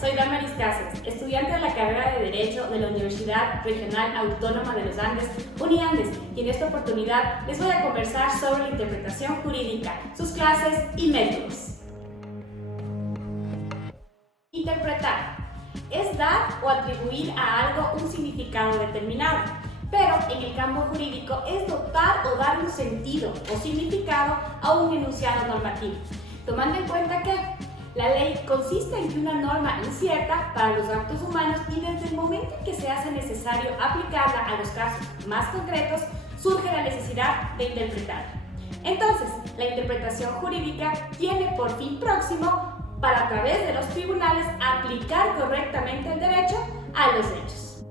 soy Damaris Cáceres, estudiante de la carrera de Derecho de la Universidad Regional Autónoma de los Andes, Uniandes, y en esta oportunidad les voy a conversar sobre la interpretación jurídica, sus clases y métodos. Interpretar es dar o atribuir a algo un significado determinado, pero en el campo jurídico es dotar o dar un sentido o significado a un enunciado normativo, tomando en cuenta que la ley consiste en que una norma es cierta para los actos humanos y desde el momento en que se hace necesario aplicarla a los casos más concretos, surge la necesidad de interpretarla. Entonces, la interpretación jurídica tiene por fin próximo, para a través de los tribunales, aplicar correctamente el derecho a los hechos.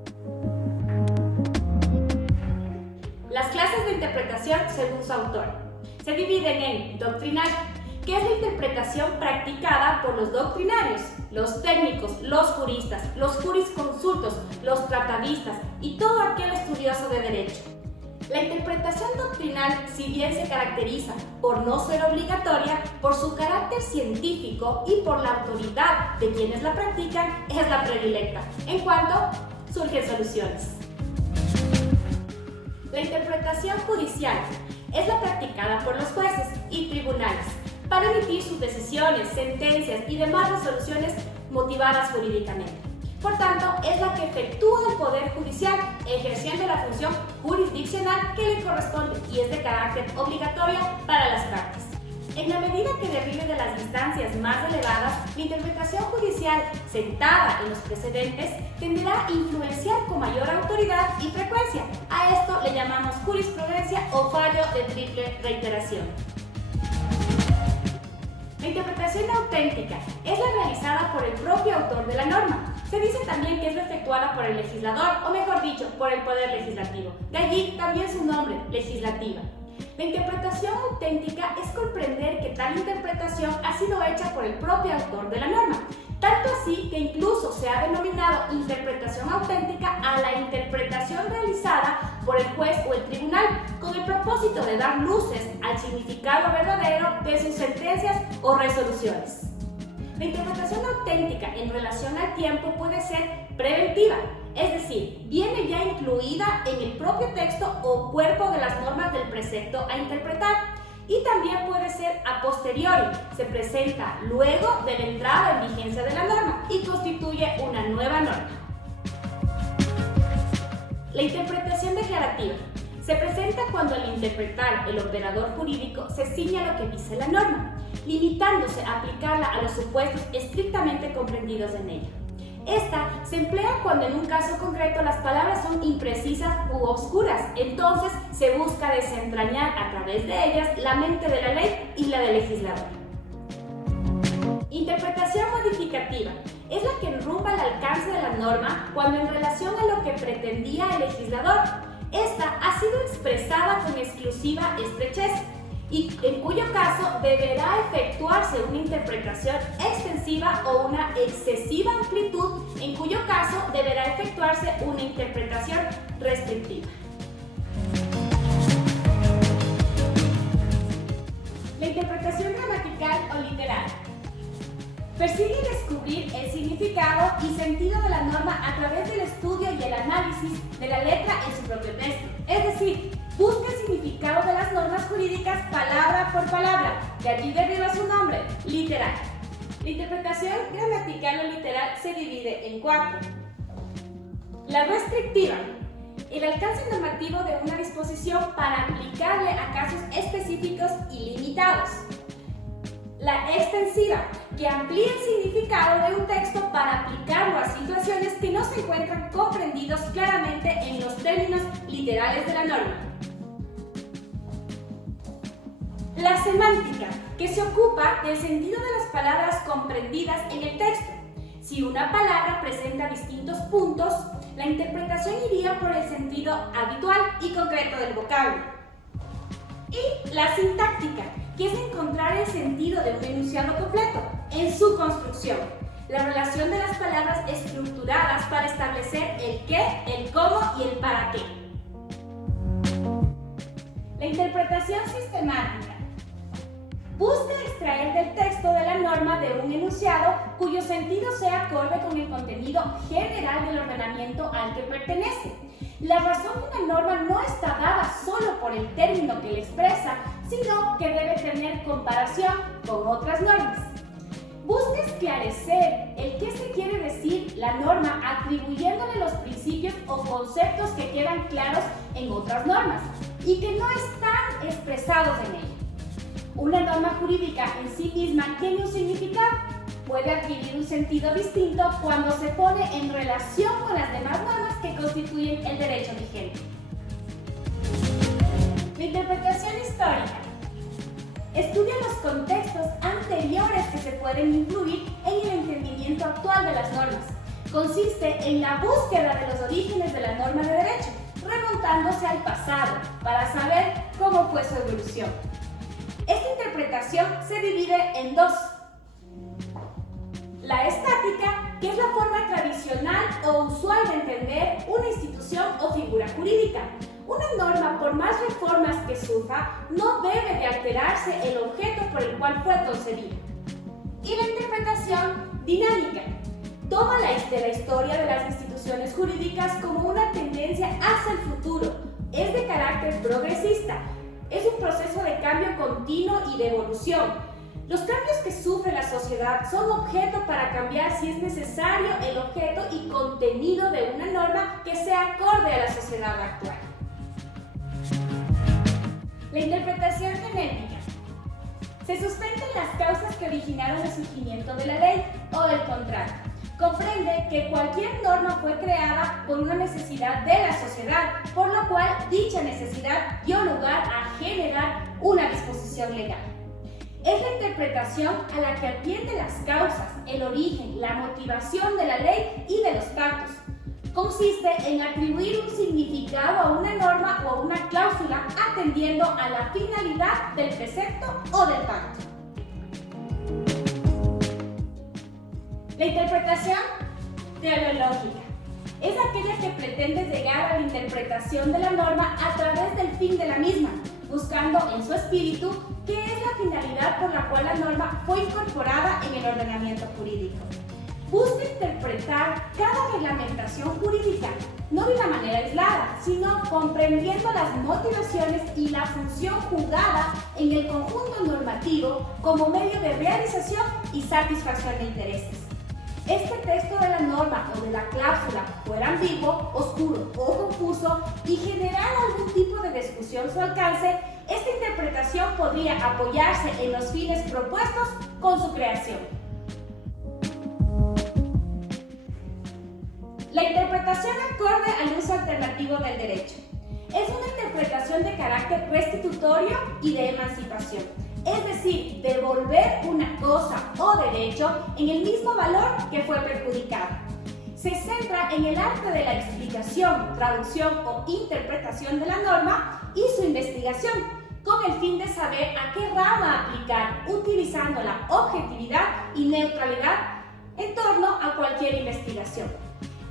Las clases de interpretación según su autor se dividen en doctrinal, que es la interpretación practicada por los doctrinarios, los técnicos, los juristas, los jurisconsultos, los tratadistas y todo aquel estudioso de derecho. La interpretación doctrinal, si bien se caracteriza por no ser obligatoria, por su carácter científico y por la autoridad de quienes la practican, es la predilecta, en cuanto surgen soluciones. La interpretación judicial es la practicada por los jueces y tribunales para emitir sus decisiones, sentencias y demás resoluciones motivadas jurídicamente. Por tanto, es la que efectúa el Poder Judicial, ejerciendo la función jurisdiccional que le corresponde y es de carácter obligatoria para las partes. En la medida que derive de las instancias más elevadas, la interpretación judicial, sentada en los precedentes, tenderá a influenciar con mayor autoridad y frecuencia. A esto le llamamos jurisprudencia o fallo de triple reiteración. La interpretación auténtica es la realizada por el propio autor de la norma. Se dice también que es la efectuada por el legislador, o mejor dicho, por el Poder Legislativo. De allí también su nombre, legislativa. La interpretación auténtica es comprender que tal interpretación ha sido hecha por el propio autor de la norma, tanto así que incluso se ha denominado interpretación auténtica a la interpretación realizada por el juez o el tribunal, con el propósito de dar luces al significado verdadero de sus sentencias o resoluciones. La interpretación auténtica en relación al tiempo puede ser preventiva, es decir, viene ya incluida en el propio texto o cuerpo de las normas del precepto a interpretar, y también puede ser a posteriori, se presenta luego de la entrada en vigencia de la norma y constituye una nueva norma. La interpretación declarativa se presenta cuando al interpretar el operador jurídico se ciñe a lo que dice la norma, limitándose a aplicarla a los supuestos estrictamente comprendidos en ella. Esta se emplea cuando en un caso concreto las palabras son imprecisas u obscuras, entonces se busca desentrañar a través de ellas la mente de la ley y la del legislador. Interpretación modificativa es la que enrumba el alcance de la norma cuando en relación a lo que pretendía el legislador, esta ha sido expresada con exclusiva estrechez, y en cuyo caso deberá efectuarse una interpretación extensiva o una excesiva amplitud, en cuyo caso deberá efectuarse una interpretación restrictiva. La interpretación gramatical o literal persigue descubrir el significado y sentido de la norma a través del estudio y el análisis de la letra en su propio texto, es decir, busca el significado de las normas jurídicas palabra por palabra, de allí deriva su nombre, literal. La interpretación gramatical o literal se divide en cuatro. La restrictiva, el alcance normativo de una disposición para aplicarle a casos específicos y limitados. La extensiva, que amplía el significado de un texto para aplicarlo a situaciones que no se encuentran comprendidos claramente en los términos literales de la norma. La semántica, que se ocupa del sentido de las palabras comprendidas en el texto. Si una palabra presenta distintos puntos, la interpretación iría por el sentido habitual y concreto del vocablo. Y la sintáctica, que es encontrar el sentido de un enunciado completo en su construcción. La relación de las palabras estructuradas para establecer el qué, el cómo y el para qué. La interpretación sistemática busca extraer del texto de la norma norma de un enunciado cuyo sentido sea acorde con el contenido general del ordenamiento al que pertenece. La razón de una norma no está dada solo por el término que la expresa, sino que debe tener comparación con otras normas. Busca esclarecer el qué se quiere decir la norma atribuyéndole los principios o conceptos que quedan claros en otras normas y que no están expresados en ella. Una norma jurídica en sí misma tiene un significado. Puede adquirir un sentido distinto cuando se pone en relación con las demás normas que constituyen el derecho vigente. La interpretación histórica estudia los contextos anteriores que se pueden influir en el entendimiento actual de las normas. Consiste en la búsqueda de los orígenes de la norma de derecho, remontándose al pasado para saber cómo fue su evolución. Esta interpretación se divide en dos. La estática, que es la forma tradicional o usual de entender una institución o figura jurídica. Una norma, por más reformas que sufra, no debe de alterarse el objeto por el cual fue concebida. Y la interpretación dinámica toma de la historia de las instituciones jurídicas como una tendencia hacia el futuro. Es de carácter progresista. Es un proceso de cambio continuo y de evolución. Los cambios que sufre la sociedad son objeto para cambiar si es necesario el objeto y contenido de una norma que sea acorde a la sociedad actual. La interpretación genética se sustenta en las causas que originaron el surgimiento de la ley o del contrato. Comprende que cualquier norma fue creada por una necesidad de la sociedad, por lo cual dicha necesidad dio lugar a generar una disposición legal. Es la interpretación a la que atiende las causas, el origen, la motivación de la ley y de los pactos. Consiste en atribuir un significado a una norma o a una cláusula atendiendo a la finalidad del precepto o del pacto. La interpretación teleológica es aquella que pretende llegar a la interpretación de la norma a través del fin de la misma, buscando en su espíritu qué es la finalidad por la cual la norma fue incorporada en el ordenamiento jurídico. Busca interpretar cada reglamentación jurídica, no de una manera aislada, sino comprendiendo las motivaciones y la función jugada en el conjunto normativo como medio de realización y satisfacción de intereses. Este texto de la norma o de la cláusula fuera ambiguo, oscuro o confuso y generar algún tipo de discusión su alcance, esta interpretación podría apoyarse en los fines propuestos con su creación. La interpretación acorde al uso alternativo del derecho. Es una interpretación de carácter restitutorio y de emancipación. Es decir, devolver una cosa o derecho en el mismo valor que fue perjudicado. Se centra en el arte de la explicación, traducción o interpretación de la norma y su investigación, con el fin de saber a qué rama aplicar, utilizando la objetividad y neutralidad en torno a cualquier investigación.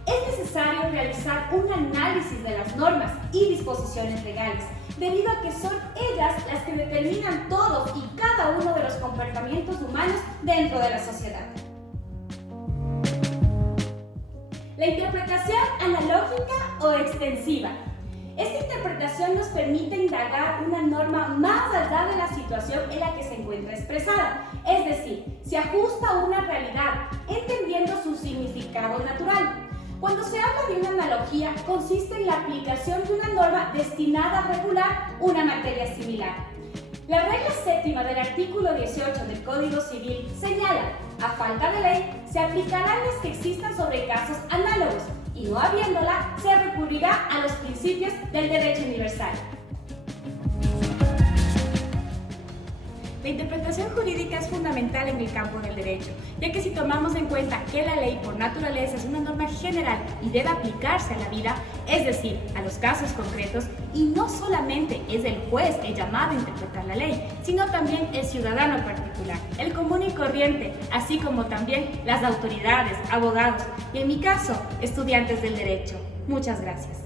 Es necesario realizar un análisis de las normas y disposiciones legales, debido a que son ellas las que determinan todos y cada uno de los comportamientos humanos dentro de la sociedad. La interpretación analógica o extensiva. Esta interpretación nos permite indagar una norma más allá de la situación en la que se encuentra expresada, es decir, se ajusta a una realidad, entendiendo su significado natural. Cuando se habla de una analogía, consiste en la aplicación de una norma destinada a regular una materia similar. La regla séptima del artículo 18 del Código Civil señala: a falta de ley, se aplicarán las que existan sobre casos análogos y no habiéndola, se recurrirá a los principios del derecho universal. La interpretación jurídica es fundamental en el campo del derecho, ya que si tomamos en cuenta que la ley por naturaleza es una norma general y debe aplicarse a la vida, es decir, a los casos concretos, y no solamente es el juez el llamado a interpretar la ley, sino también el ciudadano particular, el común y corriente, así como también las autoridades, abogados y en mi caso, estudiantes del derecho. Muchas gracias.